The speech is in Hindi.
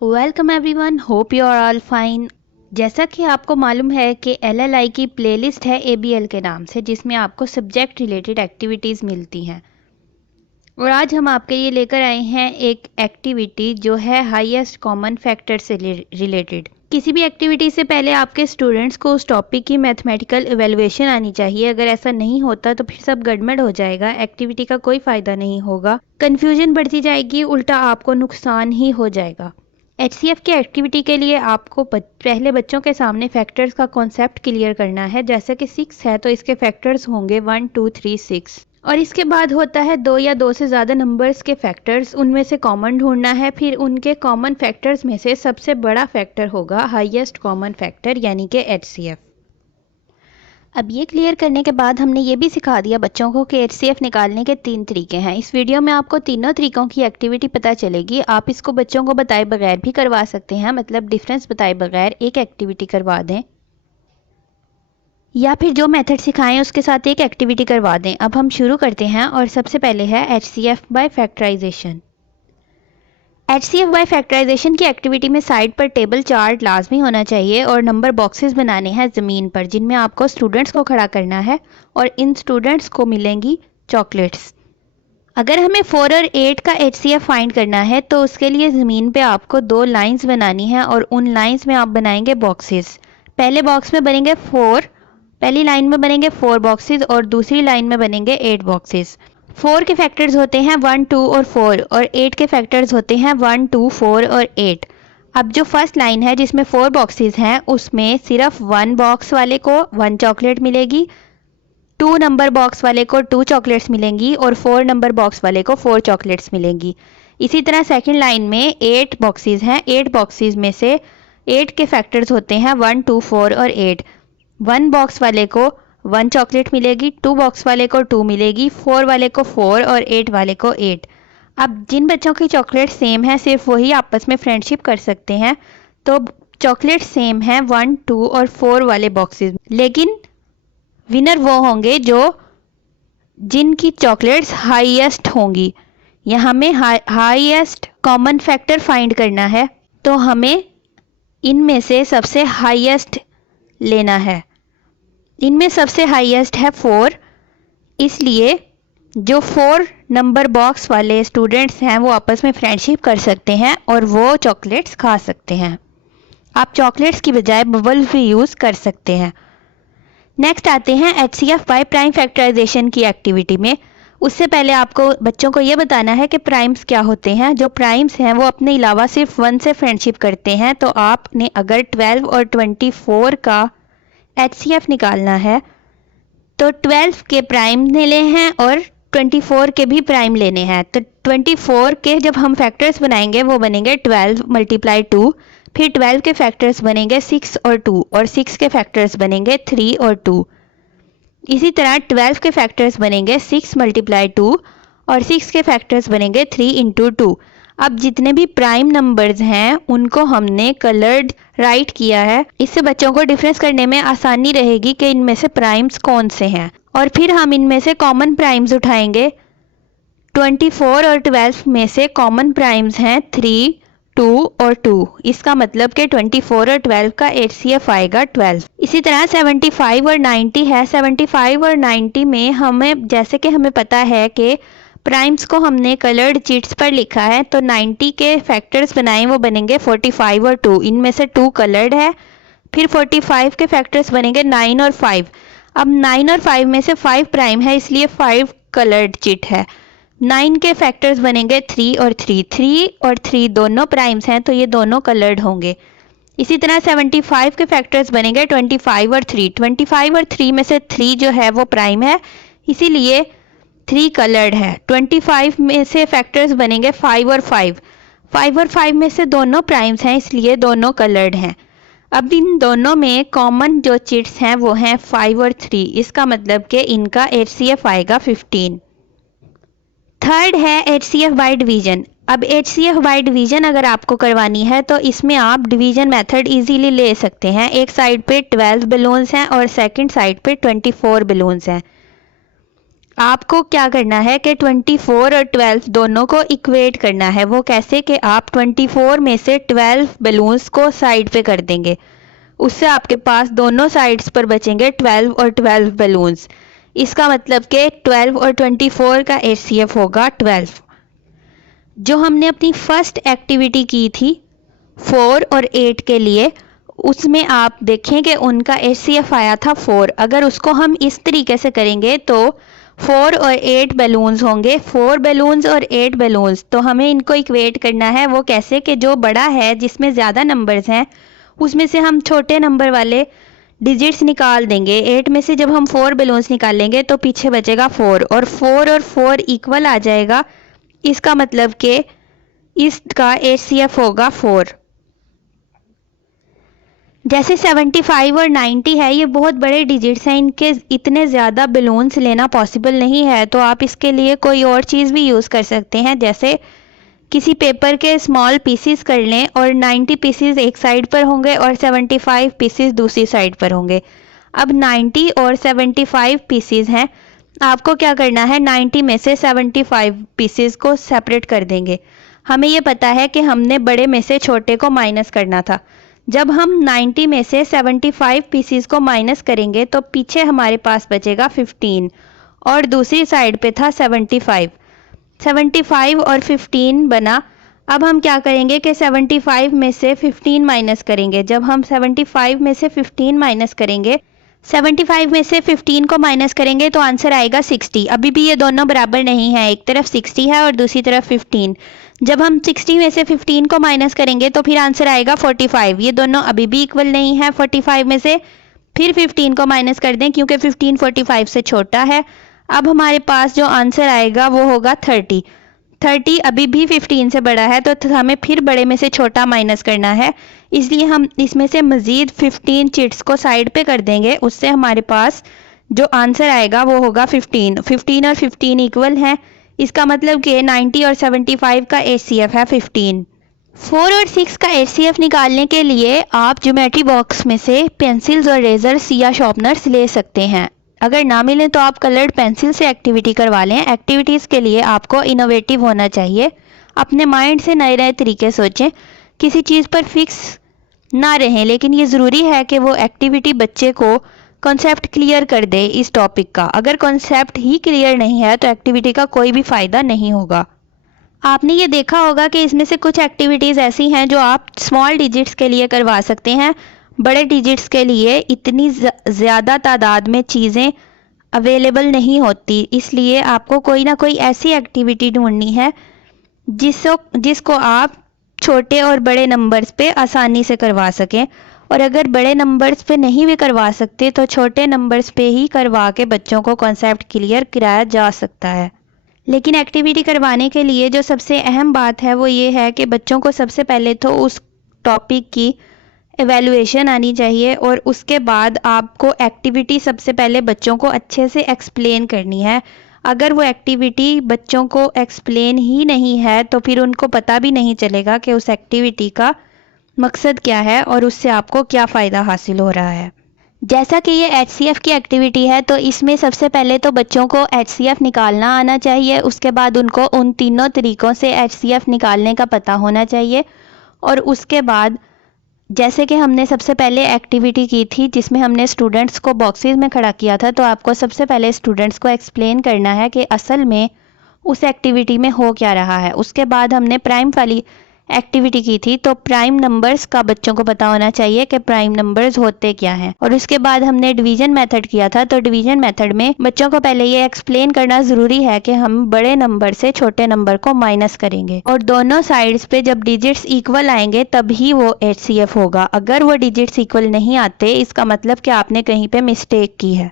Welcome everyone, hope you are all fine. जैसा कि आपको मालूम है कि एलएलआई की प्लेलिस्ट है एबीएल के नाम से, जिसमें आपको सब्जेक्ट रिलेटेड एक्टिविटीज़ मिलती हैं। और आज हम आपके लिए लेकर आए हैं एक एक्टिविटी जो है हाईएस्ट कॉमन फैक्टर से रिलेटेड। किसी भी एक्टिविटी से पहले आपके स्टूडेंट्स को उस टॉपिक की मैथमेटिकल इवेल्युएशन आनी चाहिए। अगर ऐसा नहीं होता तो फिर सब गड़बड़ हो जाएगा, एक्टिविटी का कोई फ़ायदा नहीं होगा, कन्फ्यूजन बढ़ती जाएगी, उल्टा आपको नुकसान ही हो जाएगा। एचसीएफ की एक्टिविटी के लिए आपको पहले बच्चों के सामने फैक्टर्स का कॉन्सेप्ट क्लियर करना है। जैसे कि 6 है तो इसके फैक्टर्स होंगे 1 2 3 6। और इसके बाद होता है 2 या 2 से ज़्यादा नंबर्स के फैक्टर्स, उनमें से कॉमन ढूंढना है। फिर उनके कॉमन फैक्टर्स में से सबसे बड़ा फैक्टर होगा हाईएस्ट कॉमन फैक्टर, यानी कि एचसीएफ। अब ये क्लियर करने के बाद हमने ये भी सिखा दिया बच्चों को कि एचसीएफ निकालने के 3 तरीके हैं। इस वीडियो में आपको तीनों तरीकों की एक्टिविटी पता चलेगी। आप इसको बच्चों को बताए बगैर भी करवा सकते हैं, मतलब डिफरेंस बताए बगैर एक एक्टिविटी करवा दें, या फिर जो मेथड सिखाएं उसके साथ एक एक्टिविटी करवा दें। अब हम शुरू करते हैं और सबसे पहले है HCF by factorization. HCF by factorization की एक्टिविटी में साइड पर टेबल चार्ट लाजमी होना चाहिए और नंबर बॉक्सेस बनाने हैं ज़मीन पर, जिनमें आपको स्टूडेंट्स को खड़ा करना है और इन स्टूडेंट्स को मिलेंगी चॉकलेट्स। अगर हमें 4 और 8 का एचसीएफ फाइंड करना है तो उसके लिए ज़मीन पे आपको 2 लाइंस बनानी है और उन लाइंस में आप बनाएंगे बॉक्सेस। पहले बॉक्स में बनेंगे 4, पहली लाइन में बनेंगे 4 बॉक्सेस और दूसरी लाइन में बनेंगे 8 बॉक्सेस। 4 के फैक्टर्स होते हैं 1 2 और 4 और 8 के फैक्टर्स होते हैं 1 2 4 और 8। अब जो फर्स्ट लाइन है जिसमें 4 बॉक्सेस हैं उसमें सिर्फ 1 बॉक्स वाले को 1 चॉकलेट मिलेगी, 2 नंबर बॉक्स वाले को 2 चॉकलेट्स मिलेंगी और 4 नंबर बॉक्स वाले को 4 चॉकलेट्स मिलेंगी। इसी तरह सेकंड लाइन में 8 बॉक्सेस हैं, 8 बॉक्सेस में से 8 के फैक्टर्स होते हैं 1 2 4 और 8। 1 बॉक्स वाले को 1 चॉकलेट मिलेगी, 2 बॉक्स वाले को 2 मिलेगी, 4 वाले को 4 और 8 वाले को 8। अब जिन बच्चों की चॉकलेट सेम है सिर्फ वही आपस में फ्रेंडशिप कर सकते हैं, तो चॉकलेट सेम है 1 2 और 4 वाले बॉक्सेस, लेकिन विनर वो होंगे जो जिनकी चॉकलेट्स हाईएस्ट होंगी। यहाँ हमें हाईएस्ट कॉमन फैक्टर फाइंड करना है, तो हमें इनमें से सबसे हाईएस्ट लेना है। इनमें सबसे हाईएस्ट है 4, इसलिए जो 4 नंबर बॉक्स वाले स्टूडेंट्स हैं वो आपस में फ्रेंडशिप कर सकते हैं और वो चॉकलेट्स खा सकते हैं। आप चॉकलेट्स की बजाय बबल्स भी यूज़ कर सकते हैं। नेक्स्ट आते हैं एचसीएफ बाय प्राइम फैक्टराइजेशन की एक्टिविटी में। उससे पहले आपको बच्चों को ये बताना है कि प्राइम्स क्या होते हैं। जो प्राइम्स हैं वो अपने अलावा सिर्फ 1 से फ्रेंडशिप करते हैं, तो आपने अगर 12 और 24 का एचसीएफ निकालना है तो 12 के प्राइम लेने हैं और 24 के भी प्राइम लेने हैं। तो 24 के जब हम फैक्टर्स बनाएंगे वो बनेंगे 12 × 2, फिर 12 के फैक्टर्स बनेंगे 6 और 2 और 6 के फैक्टर्स बनेंगे 3 और 2। इसी तरह 12 के फैक्टर्स बनेंगे 6 × 2 और 6 के फैक्टर्स बनेंगे 3 × 2। अब जितने भी प्राइम नंबर्स हैं उनको हमने कलर्ड राइट किया है। इससे बच्चों को डिफरेंस करने में आसानी रहेगी कि इनमें से प्राइम्स कौन से हैं। और फिर हम इनमें से कॉमन प्राइम्स उठाएंगे। 24 और 12 में से कॉमन प्राइम्स हैं 3 2 और 2। इसका मतलब कि 24 और 12 का एचसीएफ आएगा 12। इसी तरह 75 और 90 है। 75 और 90 में हमें, जैसे कि हमें पता है कि प्राइम्स को हमने कलर्ड चिट्स पर लिखा है, तो 90 के फैक्टर्स बनाएं वो बनेंगे 45 और 2। इनमें से 2 कलर्ड है। फिर 45 के फैक्टर्स बनेंगे 9 और 5। अब 9 और 5 में से 5 प्राइम है, इसलिए 5 कलर्ड चिट है। 9 के फैक्टर्स बनेंगे 3 और 3। 3 और 3 दोनों प्राइम्स हैं, तो ये दोनों कलर्ड होंगे। इसी तरह 75 के फैक्टर्स बनेंगे 25 और 3। 25 और 3 में से 3 जो है वो प्राइम है, इसीलिए 3 कलर्ड है। 25 में से फैक्टर्स बनेंगे 5 और 5। 5 और 5 में से दोनों प्राइम्स हैं, इसलिए दोनों कलर्ड हैं। अब इन दोनों में कॉमन जो चिट्स हैं वो हैं 5 और 3। इसका मतलब कि इनका एचसीएफ आएगा 15। थर्ड है एचसीएफ बाय डिवीजन। अब एचसीएफ बाय डिवीजन अगर आपको करवानी है तो इसमें आप डिवीजन मेथड इजीली ले सकते हैं। एक साइड पे 12 बलून्स हैं और सेकंड साइड पे 24 बलून्स हैं। आपको क्या करना है कि 24 और 12 दोनों को इक्वेट करना है। वो कैसे कि आप 24 में से 12 बलून्स को साइड पे कर देंगे, उससे आपके पास दोनों साइड्स पर बचेंगे 12 और 12 बलून्स। इसका मतलब कि 12 और 24 का HCF होगा 12। जो हमने अपनी फर्स्ट एक्टिविटी की थी 4 और 8 के लिए, उसमें आप देखें कि उनका HCF आया था 4। अगर उसको हम इस तरीके से करेंगे तो 4 और 8 बैलून्स होंगे, 4 बैलून्स और 8 बैलून्स। तो हमें इनको इक्वेट करना है। वो कैसे कि जो बड़ा है, जिसमें ज़्यादा नंबर्स हैं, उसमें से हम छोटे नंबर वाले डिजिट्स निकाल देंगे। 8 में से जब हम 4 बैलून्स निकालेंगे तो पीछे बचेगा 4, और 4 और 4 इक्वल आ जाएगा। इसका मतलब कि इसका HCF होगा 4। जैसे 75 और 90 है, ये बहुत बड़े डिजिट्स हैं, इनके इतने ज़्यादा बलून्स लेना पॉसिबल नहीं है। तो आप इसके लिए कोई और चीज़ भी यूज़ कर सकते हैं। जैसे किसी पेपर के स्मॉल पीसीस कर लें और 90 पीसीस एक साइड पर होंगे और 75 पीसीस दूसरी साइड पर होंगे। अब 90 और 75 पीसीस हैं, आपको क्या करना है, 90 में से 75 पीसीस को सेपरेट कर देंगे। हमें ये पता है कि हमने बड़े में से छोटे को माइनस करना था। जब हम 90 में से 75 पीसीस को माइनस करेंगे तो पीछे हमारे पास बचेगा 15, और दूसरी साइड पे था 75। 75 और 15 बना। अब हम क्या करेंगे कि 75 में से 15 माइनस करेंगे। जब हम 75 में से 15 माइनस करेंगे, 75 में से 15 को माइनस करेंगे तो आंसर आएगा 60। अभी भी ये दोनों बराबर नहीं है, एक तरफ 60 है और दूसरी तरफ 15। जब हम 60 में से 15 को माइनस करेंगे तो फिर आंसर आएगा 45। ये दोनों अभी भी इक्वल नहीं है। 45 में से फिर 15 को माइनस कर दें क्योंकि 15 45 से छोटा है। अब हमारे पास जो आंसर आएगा वो होगा 30। 30 अभी भी 15 से बड़ा है, तो हमें फिर बड़े में से छोटा माइनस करना है। इसलिए हम इसमें से मज़ीद 15 चिट्स को साइड पे कर देंगे। उससे हमारे पास जो आंसर आएगा वो होगा 15। 15 और 15 इक्वल हैं। इसका मतलब कि 90 और 75 का HCF है 15। 4 और 6 का HCF निकालने के लिए आप ज्योमेट्री बॉक्स में से पेंसिल्स और रेजर्स या शार्पनर्स ले सकते हैं। अगर ना मिलें तो आप कलर्ड पेंसिल से एक्टिविटी करवा लें। एक्टिविटीज़ के लिए आपको इनोवेटिव होना चाहिए। अपने माइंड से नए नए तरीके सोचें। किसी चीज़ पर फिक्स ना रहें, लेकिन ये ज़रूरी है कि वो एक्टिविटी बच्चे को कॉन्सेप्ट क्लियर कर दे इस टॉपिक का। अगर कॉन्सेप्ट ही क्लियर नहीं है तो एक्टिविटी का कोई भी फ़ायदा नहीं होगा। आपने ये देखा होगा कि इसमें से कुछ एक्टिविटीज़ ऐसी हैं जो आप स्मॉल डिजिट्स के लिए करवा सकते हैं। बड़े डिजिट्स के लिए इतनी ज़्यादा तादाद में चीज़ें अवेलेबल नहीं होती, इसलिए आपको कोई ना कोई ऐसी एक्टिविटी ढूंढनी है जिसको आप छोटे और बड़े नंबर्स पे आसानी से करवा सकें। और अगर बड़े नंबर्स पे नहीं भी करवा सकते तो छोटे नंबर्स पे ही करवा के बच्चों को कॉन्सेप्ट क्लियर कराया जा सकता है। लेकिन एक्टिविटी करवाने के लिए जो सबसे अहम बात है वो ये है कि बच्चों को सबसे पहले तो उस टॉपिक की एवेलुएशन आनी चाहिए, और उसके बाद आपको एक्टिविटी सबसे पहले बच्चों को अच्छे से एक्सप्लेन करनी है। अगर वो एक्टिविटी बच्चों को एक्सप्लेन ही नहीं है तो फिर उनको पता भी नहीं चलेगा कि उस एक्टिविटी का मकसद क्या है और उससे आपको क्या फ़ायदा हासिल हो रहा है। जैसा कि ये HCF की एक्टिविटी है तो इसमें सबसे पहले तो बच्चों को HCF निकालना आना चाहिए। उसके बाद उनको उन तीनों तरीक़ों से HCF निकालने का पता होना चाहिए। और उसके बाद जैसे कि हमने सबसे पहले एक्टिविटी की थी जिसमें हमने स्टूडेंट्स को बॉक्सेस में खड़ा किया था, तो आपको सबसे पहले स्टूडेंट्स को एक्सप्लेन करना है कि असल में उस एक्टिविटी में हो क्या रहा है। उसके बाद हमने प्राइम वाली एक्टिविटी की थी, तो प्राइम नंबर्स का बच्चों को पता होना चाहिए कि प्राइम नंबर्स होते क्या हैं। और उसके बाद हमने डिवीजन मेथड किया था, तो डिवीजन मेथड में बच्चों को पहले ये एक्सप्लेन करना ज़रूरी है कि हम बड़े नंबर से छोटे नंबर को माइनस करेंगे और दोनों साइड्स पे जब डिजिट्स इक्वल आएंगे तभी वो HCF होगा। अगर वो डिजिट्स इक्वल नहीं आते, इसका मतलब कि आपने कहीं पे मिस्टेक की है।